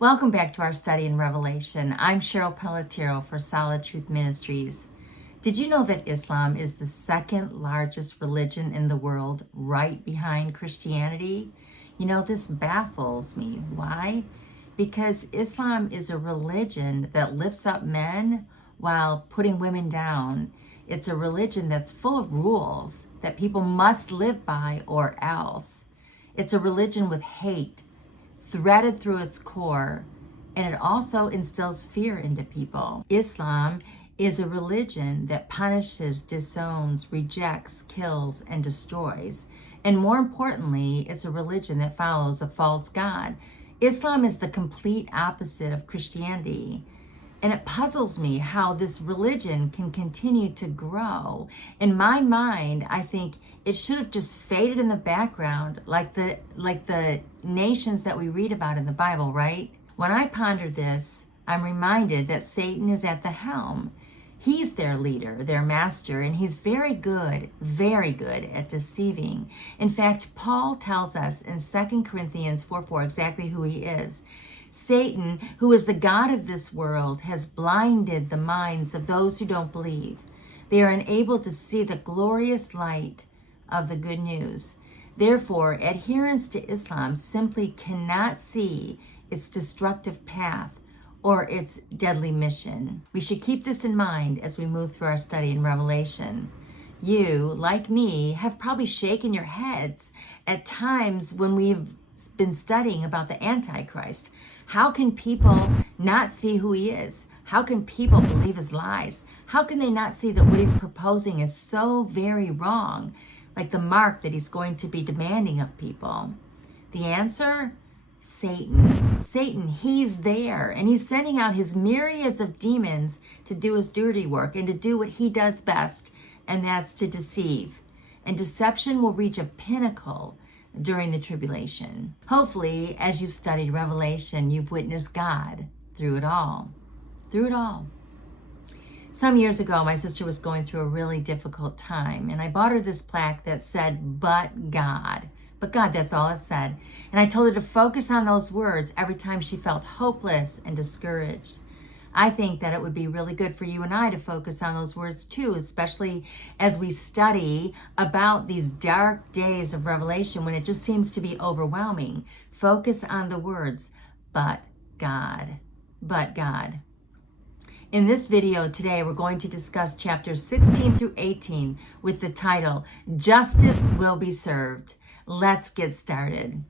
Welcome back to our study in Revelation. I'm Cheryl Pelletiero for Solid Truth Ministries. Did you know that Islam is the second largest religion in the world, right behind Christianity? You know, this baffles me. Why? Because Islam is a religion that lifts up men while putting women down. It's a religion that's full of rules that people must live by or else. It's a religion with hate threaded through its core, and it also instills fear into people. Islam is a religion that punishes, disowns, rejects, kills, and destroys. And more importantly, it's a religion that follows a false god. Islam is the complete opposite of Christianity. And it puzzles me how this religion can continue to grow. In my mind, I think it should have just faded in the background like the nations that we read about in the Bible, right? When I ponder this, I'm reminded that Satan is at the helm. He's their leader, their master, and he's very good at deceiving. In fact, Paul tells us in 2 Corinthians 4:4 exactly who he is. Satan, who is the god of this world, has blinded the minds of those who don't believe. They are unable to see the glorious light of the good news. Therefore, adherents to Islam simply cannot see its destructive path or its deadly mission. We should keep this in mind as we move through our study in Revelation. You, like me, have probably shaken your heads at times when we've been studying about the Antichrist. How can people not see who he is? How can people believe his lies? How can they not see that what he's proposing is so very wrong, like the mark that he's going to be demanding of people? The answer? Satan. Satan, he's there, and he's sending out his myriads of demons to do his dirty work and to do what he does best, and that's to deceive. And deception will reach a pinnacle during the tribulation. Hopefully, as you've studied Revelation, you've witnessed God through it all. Through it all. Some years ago, my sister was going through a really difficult time, and I bought her this plaque that said, "But God." But God, that's all it said. And I told her to focus on those words every time she felt hopeless and discouraged. I think that it would be really good for you and I to focus on those words too, especially as we study about these dark days of Revelation when it just seems to be overwhelming. Focus on the words, but God, but God. In this video today, we're going to discuss chapters 16 through 18 with the title, Justice Will Be Served. Let's get started.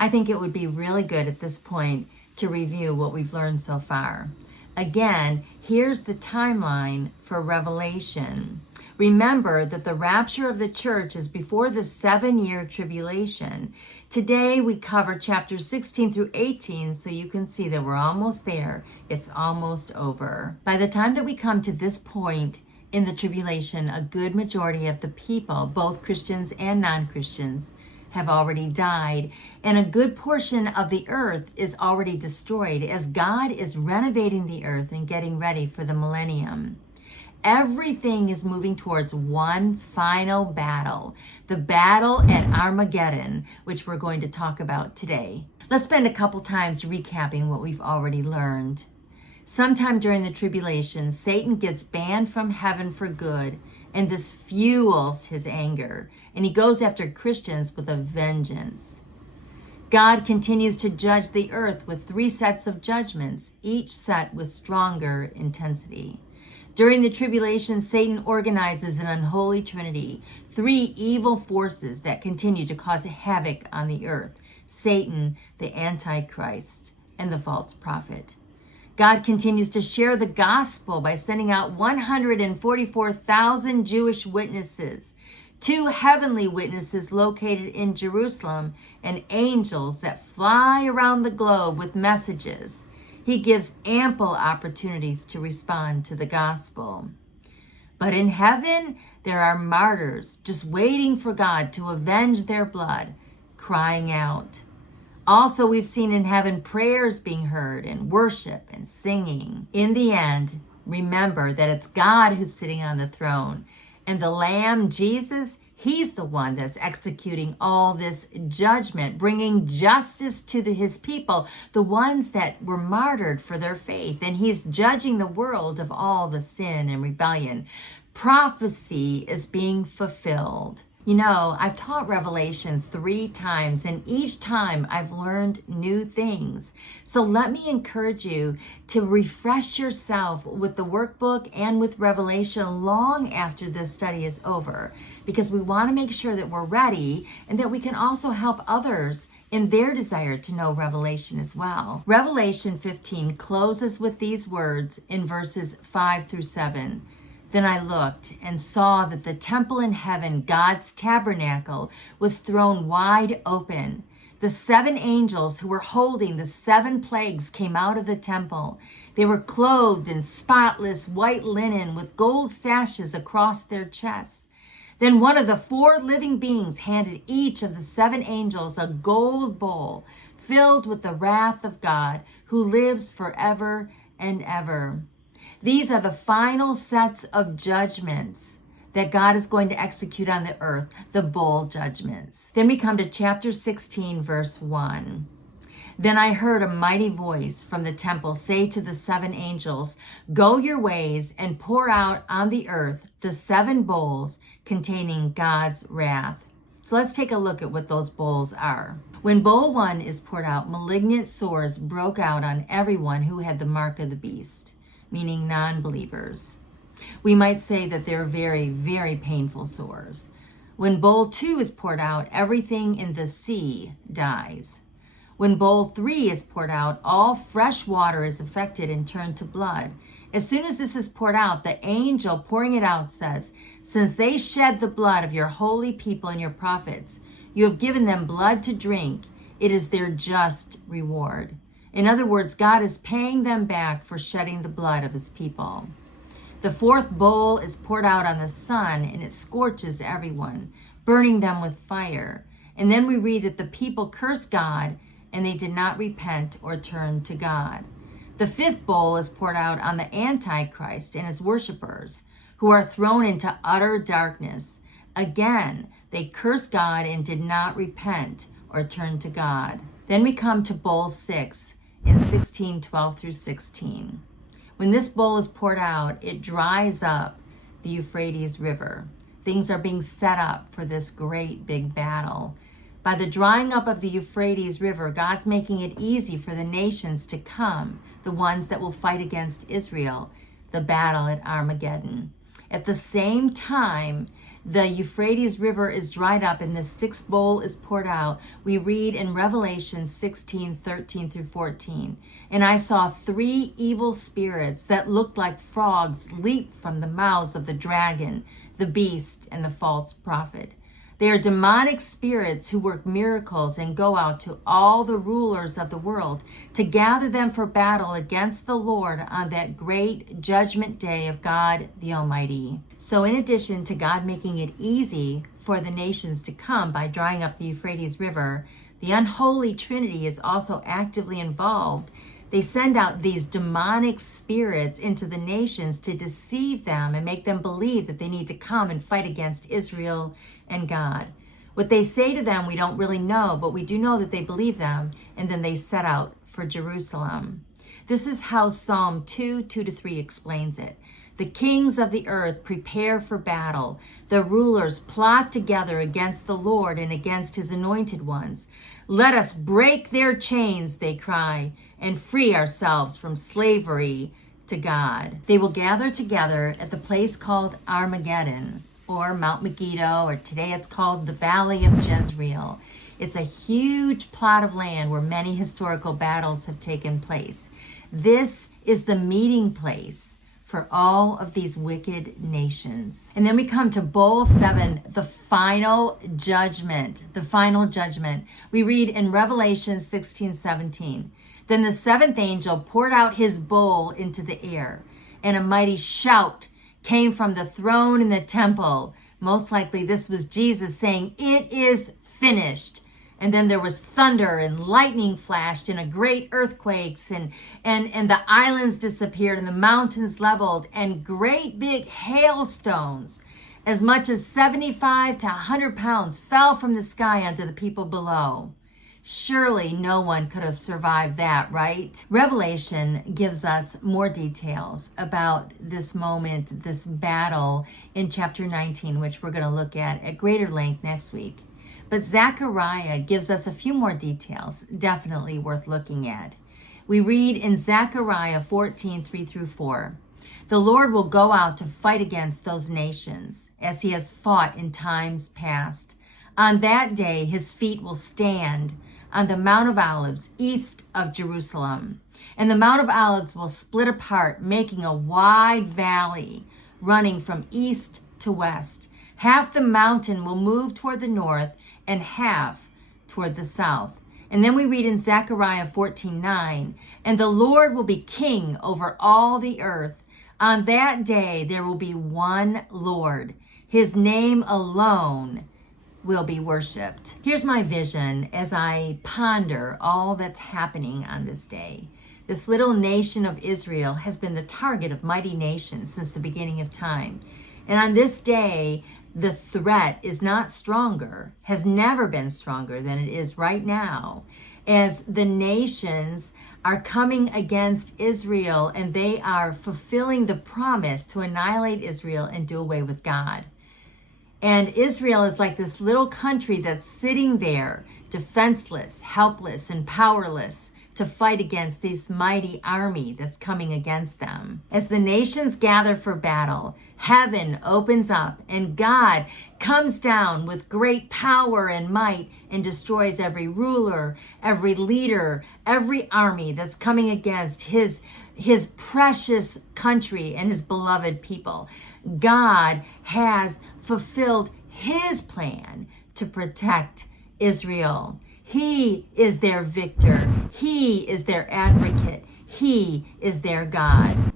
I think it would be really good at this point to review what we've learned so far. Again, here's the timeline for Revelation. Remember that the rapture of the church is before the 7-year tribulation. Today we cover chapters 16 through 18, so you can see that we're almost there. It's almost over. By the time that we come to this point in the tribulation, a good majority of the people, both Christians and non-Christians, have already died, and a good portion of the earth is already destroyed as God is renovating the earth and getting ready for the millennium. Everything is moving towards one final battle, the battle at Armageddon, which we're going to talk about today. Let's spend a couple times recapping what we've already learned. Sometime during the tribulation, Satan gets banned from heaven for good, and this fuels his anger, and he goes after Christians with a vengeance. God continues to judge the earth with 3 sets of judgments, each set with stronger intensity. During the tribulation, Satan organizes an unholy trinity, 3 evil forces that continue to cause havoc on the earth: Satan, the Antichrist, and the false prophet. God continues to share the gospel by sending out 144,000 Jewish witnesses, 2 heavenly witnesses located in Jerusalem, and angels that fly around the globe with messages. He gives ample opportunities to respond to the gospel. But in heaven, there are martyrs just waiting for God to avenge their blood, crying out. Also, we've seen in heaven prayers being heard and worship and singing. In the end, remember that it's God who's sitting on the throne And the Lamb, Jesus, he's the one that's executing all this judgment, bringing justice to his people, the ones that were martyred for their faith. And he's judging the world of all the sin and rebellion. Prophecy is being fulfilled. You know, I've taught Revelation 3 times, and each time I've learned new things. So let me encourage you to refresh yourself with the workbook and with Revelation long after this study is over, because we want to make sure that we're ready and that we can also help others in their desire to know Revelation as well. Revelation 15 closes with these words in verses 5 through 7. Then I looked and saw that the temple in heaven, God's tabernacle, was thrown wide open. The 7 angels who were holding the 7 plagues came out of the temple. They were clothed in spotless white linen with gold sashes across their chests. Then one of the 4 living beings handed each of the 7 angels a gold bowl filled with the wrath of God, who lives forever and ever. These are the final sets of judgments that God is going to execute on the earth, the bowl judgments. Then we come to chapter 16, verse 1. Then I heard a mighty voice from the temple say to the 7 angels, "Go your ways and pour out on the earth the 7 bowls containing God's wrath." So let's take a look at what those bowls are. When bowl 1 is poured out, malignant sores broke out on everyone who had the mark of the beast, meaning non-believers. We might say that they're very, very painful sores. When bowl 2 is poured out, everything in the sea dies. When bowl 3 is poured out, all fresh water is affected and turned to blood. As soon as this is poured out, the angel pouring it out says, "Since they shed the blood of your holy people and your prophets, you have given them blood to drink. It is their just reward." In other words, God is paying them back for shedding the blood of his people. The 4th bowl is poured out on the sun, and it scorches everyone, burning them with fire. And then we read that the people cursed God, and they did not repent or turn to God. The 5th bowl is poured out on the Antichrist and his worshipers, who are thrown into utter darkness. Again, they cursed God and did not repent or turn to God. Then we come to bowl 6 in 16:12 through 16. When this bowl is poured out, it dries up the Euphrates River. Things are being set up for this great big battle. By the drying up of the Euphrates River, God's making it easy for the nations to come, the ones that will fight against Israel, the battle at Armageddon. At the same time, the Euphrates River is dried up and the 6th bowl is poured out. We read in Revelation 16:13 through 14. And I saw 3 evil spirits that looked like frogs leap from the mouths of the dragon, the beast, and the false prophet. They are demonic spirits who work miracles and go out to all the rulers of the world to gather them for battle against the Lord on that great judgment day of God the Almighty. So in addition to God making it easy for the nations to come by drying up the Euphrates River, the unholy Trinity is also actively involved. They send out these demonic spirits into the nations to deceive them and make them believe that they need to come and fight against Israel and God. What they say to them, we don't really know, but we do know that they believe them, and then they set out for Jerusalem. This is how Psalm 2:2-3 explains it. The kings of the earth prepare for battle. The rulers plot together against the Lord and against his anointed ones. Let us break their chains, they cry, and free ourselves from slavery to God. They will gather together at the place called Armageddon, or Mount Megiddo, or today it's called the Valley of Jezreel. It's a huge plot of land where many historical battles have taken place. This is the meeting place for all of these wicked nations. And then we come to bowl 7, the final judgment. The final judgment. We read in Revelation 16:17. Then the 7th angel poured out his bowl into the air, and a mighty shout came from the throne in the temple. Most likely this was Jesus saying, "It is finished." And then there was thunder and lightning flashed and a great earthquakes and the islands disappeared and the mountains leveled and great big hailstones. As much as 75 to 100 pounds fell from the sky onto the people below. Surely no one could have survived that, right? Revelation gives us more details about this moment, this battle in chapter 19, which we're going to look at greater length next week. But Zechariah gives us a few more details, definitely worth looking at. We read in Zechariah 14, 3-4, "The Lord will go out to fight against those nations, as he has fought in times past. On that day his feet will stand on the Mount of Olives, east of Jerusalem. And the Mount of Olives will split apart, making a wide valley running from east to west. Half the mountain will move toward the north and half toward the south." And then we read in Zechariah 14:9, "And the Lord will be king over all the earth. On that day there will be one Lord. His name alone will be worshiped." Here's my vision as I ponder all that's happening on this day. This little nation of Israel has been the target of mighty nations since the beginning of time. And on this day, the threat is not stronger, has never been stronger than it is right now, as the nations are coming against Israel and they are fulfilling the promise to annihilate Israel and do away with God. And Israel is like this little country that's sitting there, defenseless, helpless, and powerless to fight against this mighty army that's coming against them. As the nations gather for battle, heaven opens up and God comes down with great power and might and destroys every ruler, every leader, every army that's coming against his precious country and his beloved people. God has fulfilled his plan to protect Israel. He is their victor. He is their advocate. He is their God.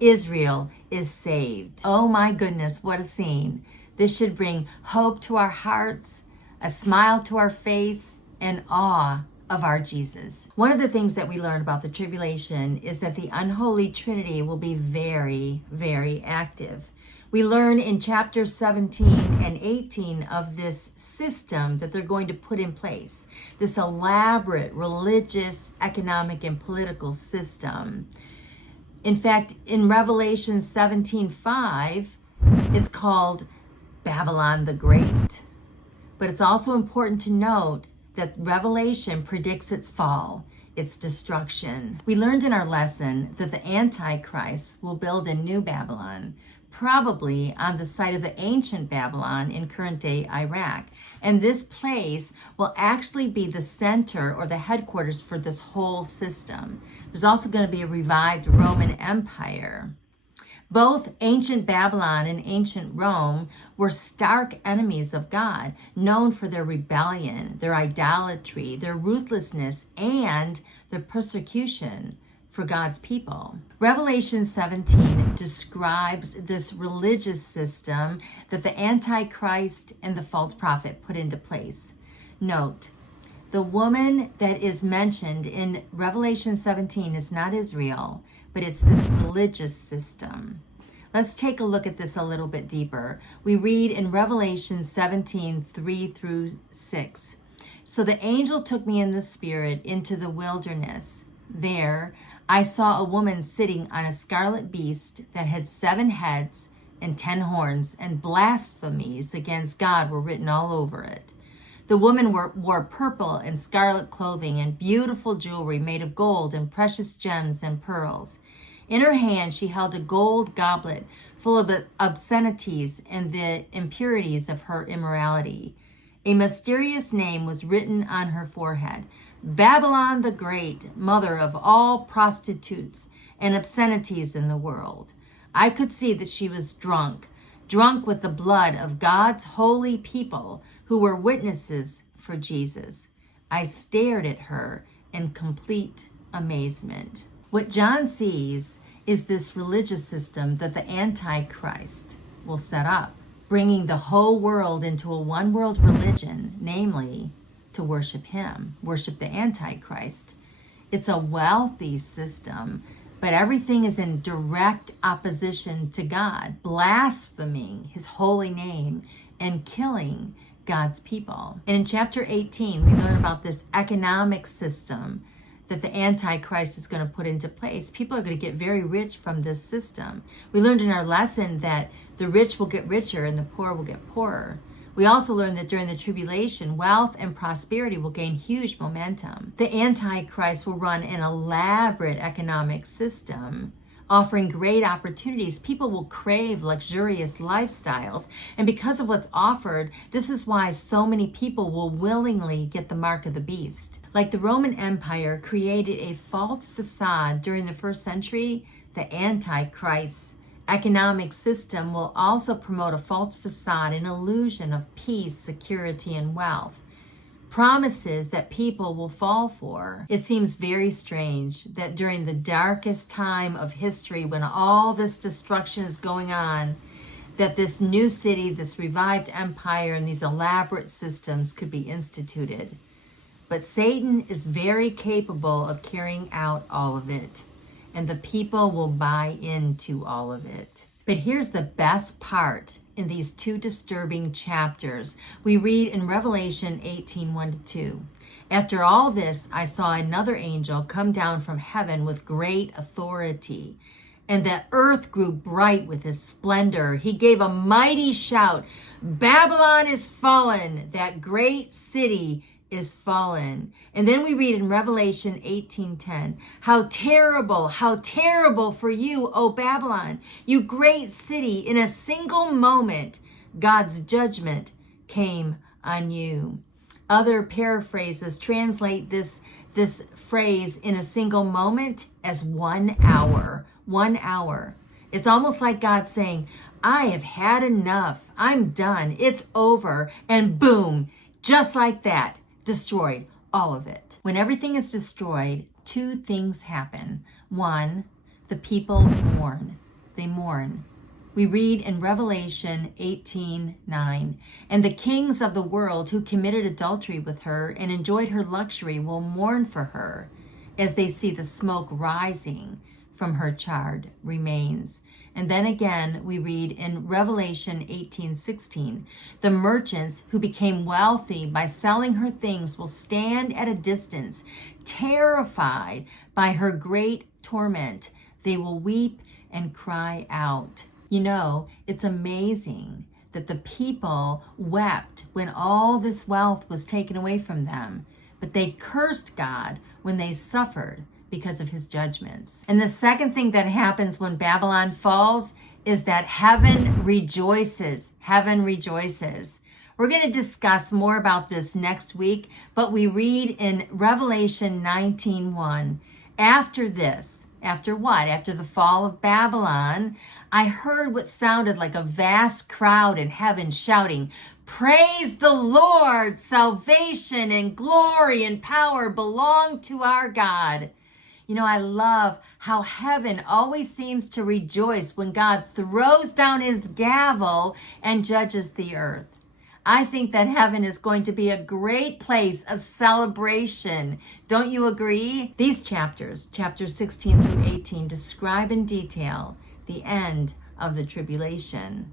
Israel is saved. Oh my goodness, what a scene. This should bring hope to our hearts, a smile to our face, and awe of our Jesus. One of the things that we learn about the tribulation is that the unholy Trinity will be very, very active. We learn in chapter 17 and 18 of this system that they're going to put in place, this elaborate religious, economic, and political system. In fact, in Revelation 17:5, it's called Babylon the Great. But it's also important to note that Revelation predicts its fall, its destruction. We learned in our lesson that the Antichrist will build a new Babylon, probably on the site of the ancient Babylon in current-day Iraq. And this place will actually be the center or the headquarters for this whole system. There's also going to be a revived Roman Empire. Both ancient Babylon and ancient Rome were stark enemies of God, known for their rebellion, their idolatry, their ruthlessness, and their persecution for God's people. Revelation 17 describes this religious system that the Antichrist and the false prophet put into place. Note, the woman that is mentioned in Revelation 17 is not Israel, but it's this religious system. Let's take a look at this a little bit deeper. We read in Revelation 17, 3-6. "So the angel took me in the spirit into the wilderness. There I saw a woman sitting on a scarlet beast that had 7 heads and 10 horns, and blasphemies against God were written all over it. The woman wore purple and scarlet clothing and beautiful jewelry made of gold and precious gems and pearls. In her hand she held a gold goblet full of obscenities and the impurities of her immorality. A mysterious name was written on her forehead: Babylon the Great, mother of all prostitutes and obscenities in the world. I could see that she was drunk with the blood of God's holy people who were witnesses for Jesus. I stared at her in complete amazement." What John sees is this religious system that the Antichrist will set up, bringing the whole world into a one-world religion, namely to worship him, worship the Antichrist. It's a wealthy system but everything is in direct opposition to God, blaspheming his holy name and killing God's people. And in chapter 18, we learn about this economic system that the Antichrist is going to put into place. People are going to get very rich from this system. We learned in our lesson that the rich will get richer and the poor will get poorer. We also learned that during the tribulation, wealth and prosperity will gain huge momentum. The Antichrist will run an elaborate economic system, offering great opportunities. People will crave luxurious lifestyles. And because of what's offered, this is why so many people will willingly get the mark of the beast. Like the Roman Empire created a false facade during the first century, the Antichrist's economic system will also promote a false facade, an illusion of peace, security, and wealth. Promises that people will fall for. It seems very strange that during the darkest time of history, when all this destruction is going on, that this new city, this revived empire, and these elaborate systems could be instituted. But Satan is very capable of carrying out all of it, and the people will buy into all of it. But here's the best part in these two disturbing chapters. We read in Revelation 18, 1-2. After all this, I saw another angel come down from heaven with great authority, and the earth grew bright with his splendor. He gave a mighty shout, Babylon is fallen, that great city is fallen. And then we read in Revelation 18:10, how terrible for you, O Babylon, you great city. In a single moment, God's judgment came on you. Other paraphrases translate this phrase, in a single moment, as 1 hour. 1 hour. It's almost like God saying, I have had enough. I'm done. It's over. And boom, just like that, destroyed all of it. When everything is destroyed, two things happen. One, the people mourn. They mourn. We read in Revelation 18:9, and the kings of the world who committed adultery with her and enjoyed her luxury will mourn for her as they see the smoke rising from her charred remains. And then again, we read in Revelation 18:16, the merchants who became wealthy by selling her things will stand at a distance, terrified by her great torment. They will weep and cry out. You know, it's amazing that the people wept when all this wealth was taken away from them, but they cursed God when they suffered because of his judgments. And the second thing that happens when Babylon falls is that heaven rejoices. Heaven rejoices. We're going to discuss more about this next week, but we read in Revelation 19:1, after this, after what? After the fall of Babylon, I heard what sounded like a vast crowd in heaven shouting, praise the Lord, salvation and glory and power belong to our God. You know, I love how heaven always seems to rejoice when God throws down his gavel and judges the earth. I think that heaven is going to be a great place of celebration. Don't you agree? These chapters 16 through 18, describe in detail the end of the tribulation,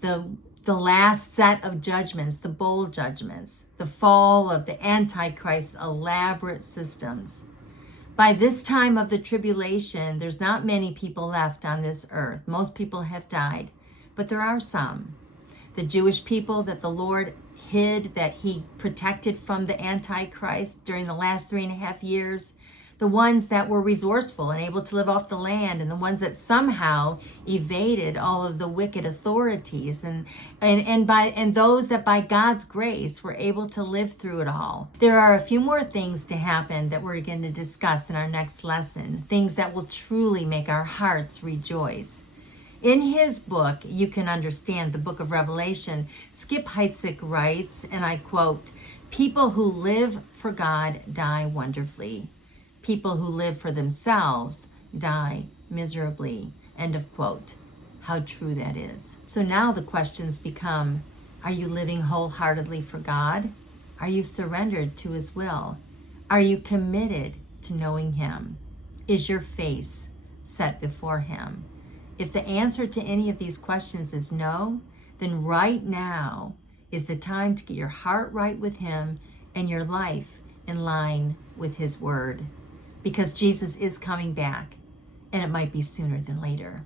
the last set of judgments, the bowl judgments, the fall of the Antichrist's elaborate systems. By this time of the tribulation, there's not many people left on this earth. Most people have died, but there are some. The Jewish people that the Lord hid, that he protected from the Antichrist during the last 3.5 years, the ones that were resourceful and able to live off the land, and the ones that somehow evaded all of the wicked authorities, and those that by God's grace were able to live through it all. There are a few more things to happen that we're going to discuss in our next lesson, things that will truly make our hearts rejoice. In his book, You Can Understand, the book of Revelation, Skip Heitzig writes, and I quote, people who live for God die wonderfully. People who live for themselves die miserably. End of quote. How true that is. So now the questions become, are you living wholeheartedly for God? Are you surrendered to his will? Are you committed to knowing him? Is your face set before him? If the answer to any of these questions is no, then right now is the time to get your heart right with him and your life in line with his word. Because Jesus is coming back, and it might be sooner than later.